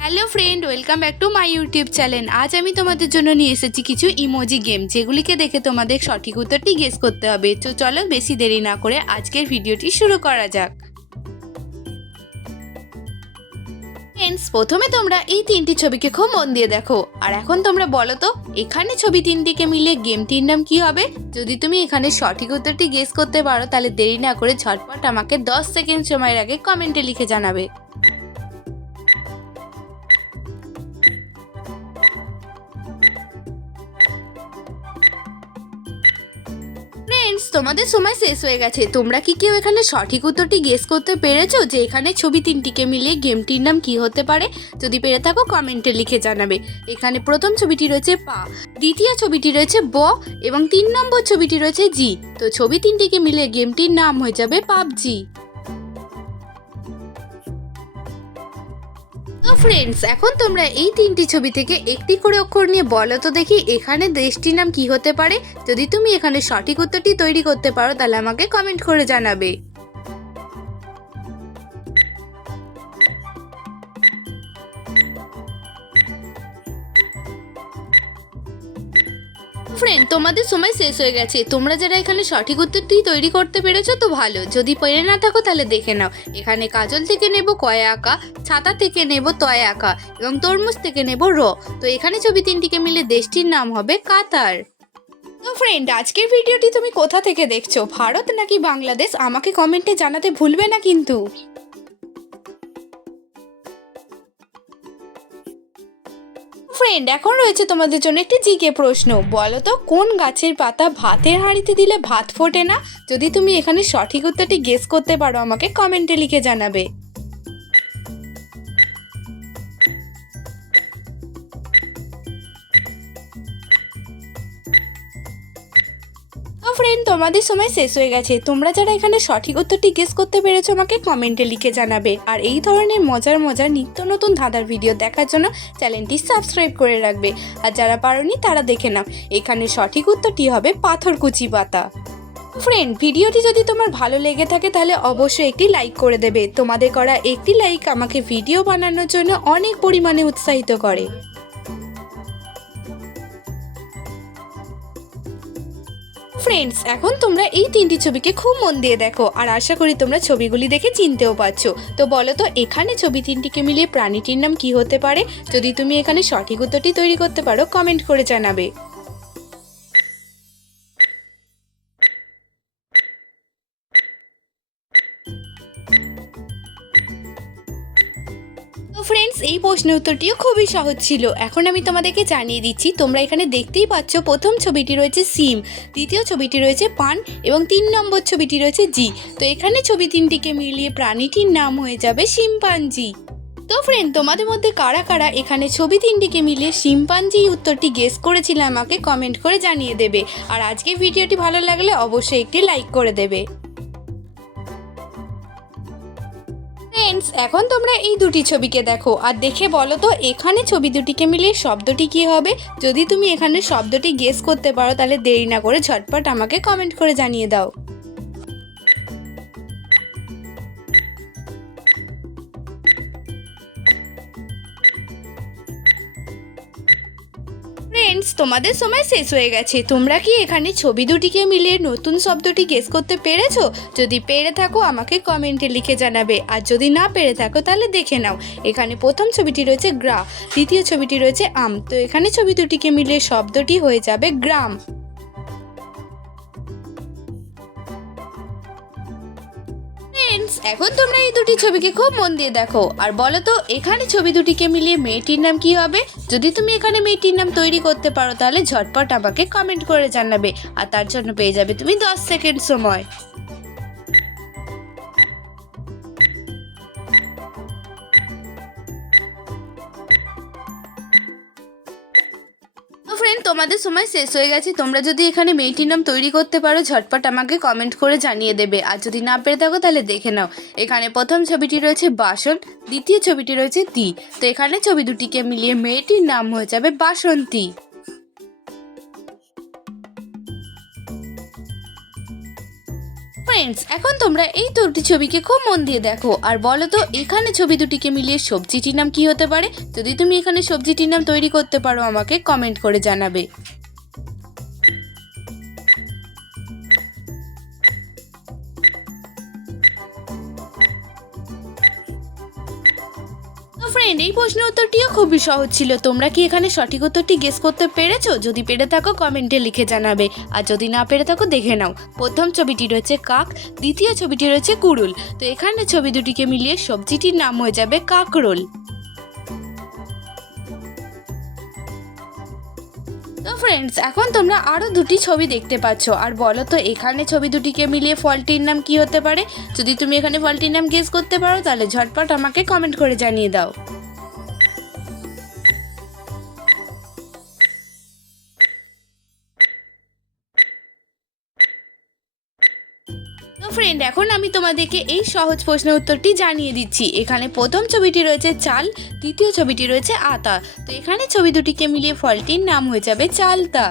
Hello friend, welcome back to my YouTube channel. আজ আমি তোমাদের জন্য নিয়ে এসেছি কিছু ইমোজি গেম, যেগুলিকে দেখে তোমাদের সঠিক উত্তরটি গেস করতে হবে। তো চলো বেশি দেরি না করে আজকের ভিডিওটি শুরু করা যাক। ফ্রেন্ডস, প্রথমে তোমরা এই তিনটি ছবিকে খুব মন দিয়ে দেখো, আর এখন তোমরা বলো তো এখানে ছবি তিনটিকে মিলে গেমটির নাম কি হবে? যদি তুমি এখানে সঠিক উত্তরটি গেস করতে পারো তাহলে দেরি না করে ঝটপট আমাকে 10 সেকেন্ড সময়ের আগে কমেন্টে লিখে জানাবে। ফ্রেন্ডস, তোমাদের সময় শেষ হয়ে গেছে। তোমরা কি কেউ এখানে সঠিক উত্তরটি গেস করতে পেরেছো যে এখানে ছবি তিনটিকে মিলিয়ে গেমটির নাম কি হতে পারে? যদি পেরে থাকো কমেন্টে লিখে জানাবে। এখানে প্রথম ছবিটি রয়েছে পা, দ্বিতীয় ছবিটি রয়েছে ব এবং 3 নম্বর ছবিটি রয়েছে জি। তো ছবি তিনটিকে মিলিয়ে গেমটির নাম হয়ে যাবে পাবজি। তো ফ্রেন্ডস, এখন তোমরা এই তিনটি ছবি থেকে একটি করে অক্ষর নিয়ে বলো তো দেখি এখানে দেশটির নাম কি হতে পারে। যদি তুমি এখানে সঠিক উত্তরটি তৈরি করতে পারো তাহলে আমাকে কমেন্ট করে জানাবে। ফ্রেন্ড, তোমাদের সময় শেষ হয়ে গেছে। তোমরা যারা এখানে সঠিক উত্তরটি তৈরি করতে পেরেছো তো ভালো, যদি পেরে না থাকো তাহলে দেখে নাও। এখানে কাজল থেকে নেব কয় আঁকা, ছাতা থেকে নেব তয় আঁকা এবং তরমুজ থেকে নেব র। তো এখানে ছবি তিনটিকে মিলে দেশটির নাম হবে কাতার। তো ফ্রেন্ড, আজকের ভিডিওটি তুমি কোথা থেকে দেখছো, ভারত নাকি বাংলাদেশ, আমাকে কমেন্টে জানাতে ভুলবে না কিন্তু। ফ্রেন্ড, এখন রয়েছে তোমাদের জন্য একটি জিকে প্রশ্ন। বলো তো কোন গাছের পাতা ভাতের হাঁড়িতে দিলে ভাত ফোটে না? যদি তুমি এখানে সঠিক উত্তরটি গেস করতে পারো আমাকে কমেন্টে লিখে জানাবে। তো ফ্রেন্ড, তোমাদের সময় শেষ হয়ে গেছে। তোমরা যারা এখানে সঠিক উত্তরটি গেস করতে পেরেছো আমাকে কমেন্টে লিখে জানাবে। আর এই ধরনের মজার মজার নিত্য নতুন ধাঁধার ভিডিও দেখার জন্য চ্যানেলটি সাবস্ক্রাইব করে রাখবে। আর যারা পারোনি তারা দেখে নাও, এখানে সঠিক উত্তরটি হবে পাথরকুচি পাতা। ফ্রেন্ড, ভিডিওটি যদি তোমার ভালো লেগে থাকে তাহলে অবশ্যই একটি লাইক করে দেবে। তোমাদের করা একটি লাইক আমাকে ভিডিও বানানোর জন্য অনেক পরিমাণে উৎসাহিত করে। ফ্রেন্ডস, এখন তোমরা এই তিনটি ছবিকে খুব মন দিয়ে দেখো, আর আশা করি তোমরা ছবিগুলি দেখে চিনতেও পারছো। তো বলো তো এখানে ছবি তিনটিকে মিলিয়ে প্রাণীটির নাম কি হতে পারে? যদি তুমি এখানে সঠিক উত্তরটি তৈরি করতে পারো কমেন্ট করে জানাবে। তো ফ্রেন্ডস, এই প্রশ্নের উত্তরটিও খুবই সহজ ছিল। এখন আমি তোমাদেরকে জানিয়ে দিচ্ছি। তোমরা এখানে দেখতেই পাচ্ছ প্রথম ছবিটি রয়েছে সিম, দ্বিতীয় ছবিটি রয়েছে পান এবং 3 নম্বর ছবিটি রয়েছে জি। তো এখানে ছবি তিনটিকে মিলিয়ে প্রাণীটির নাম হয়ে যাবে শিম্পাঞ্জি। তো ফ্রেন্ড, তোমাদের মধ্যে কারা কারা এখানে ছবি তিনটিকে মিলিয়ে শিম্পাঞ্জি উত্তরটি গেস করেছিলে আমাকে কমেন্ট করে জানিয়ে দেবে। আর আজকে ভিডিওটি ভালো লাগলে অবশ্যই একটি লাইক করে দেবে। ফ্রেন্ডস, এখন তোমরা এই দুটি ছবিকে দেখো আর দেখে বলো তো এখানে ছবি দুটিকে মিলিয়ে শব্দটি কি হবে? যদি তুমি এখানে শব্দটি গেস করতে পারো তাহলে দেরি না করে ঝটপট আমাকে কমেন্ট করে জানিয়ে দাও। ফ্রেন্ডস, তোমাদের সময় শেষ হয়ে গেছে। তোমরা কি এখানে ছবি দুটিকে মিলিয়ে নতুন শব্দটি গেস করতে পেরেছো? যদি পেরে থাকো আমাকে কমেন্টে লিখে জানাবে। আর যদি না পেরে থাকো তাহলে দেখে নাও। এখানে প্রথম ছবিটি রয়েছে গ্রা, দ্বিতীয় ছবিটি রয়েছে আম। তো এখানে ছবি দুটিকে মিলিয়ে শব্দটি হয়ে যাবে গ্রাম। ফ্রেন্ডস, এখন তোমরা এই দুটি ছবিকে খুব মন দিয়ে দেখো আর বলো তো এখানে ছবি দুটিকে মিলিয়ে মেয়েটির নাম কি হবে? যদি তুমি এখানে মেয়েটির নাম তৈরি করতে পারো তাহলে ঝটপট আমাকে কমেন্ট করে জানাবে। আর তার জন্য পেয়ে যাবে তুমি 10 সেকেন্ড সময়। তো ফ্রেন্ড, তোমাদের সময় শেষ হয়ে গেছে। তোমরা যদি এখানে মেয়েটির নাম তৈরি করতে পারো ঝটপট আমাকে কমেন্ট করে জানিয়ে দেবে। আর যদি না পেরে থাকো তাহলে দেখে নাও। এখানে প্রথম ছবিটি রয়েছে বাসন, দ্বিতীয় ছবিটি রয়েছে তি। তো এখানে ছবি দুটিকে মিলিয়ে মেয়েটির নাম হয়ে যাবে বাসন্তী। ফ্রেন্ডস, এখন তোমরা এই দুটি ছবিকে খুব মন দিয়ে দেখো আর বলো তো এখানে ছবি দুটিকে মিলিয়ে সবজিটির নাম কি হতে পারে। যদি তুমি এখানে সবজিটির নাম তৈরি করতে পারো আমাকে কমেন্ট করে জানাবে। ফ্রেন্ড, এই প্রশ্নের উত্তরটিও খুবই সহজ ছিল। তোমরা কি এখানে সঠিক উত্তরটি গেস করতে পেরেছো? যদি পেরে থাকো কমেন্টে লিখে জানাবে, আর যদি না পেরে থাকো দেখে নাও। প্রথম ছবিটি রয়েছে কাক, দ্বিতীয় ছবিটি রয়েছে কুড়ুল। তো এখানে ছবি দুটিকে মিলিয়ে সবজিটির নাম হয়ে যাবে কাকরোল। তো ফ্রেন্ডস, এখন তোমরা আরও দুটি ছবি দেখতে পাচ্ছ আর বলো তো এখানে ছবি দুটিকে মিলিয়ে ফলটির নাম কি হতে পারে। যদি তুমি এখানে ফলটির নাম গেস করতে পারো তাহলে ঝটপট আমাকে কমেন্ট করে জানিয়ে দাও। তো ফ্রেন্ড, এখন আমি তোমাদেরকে এই সহজ প্রশ্নের উত্তরটি জানিয়ে দিচ্ছি। এখানে প্রথম ছবিটি রয়েছে চাল, দ্বিতীয় ছবিটি রয়েছে আতা। তো এখানে ছবি দুটিকে মিলিয়ে ফলটির নাম হয়ে যাবে চালতা।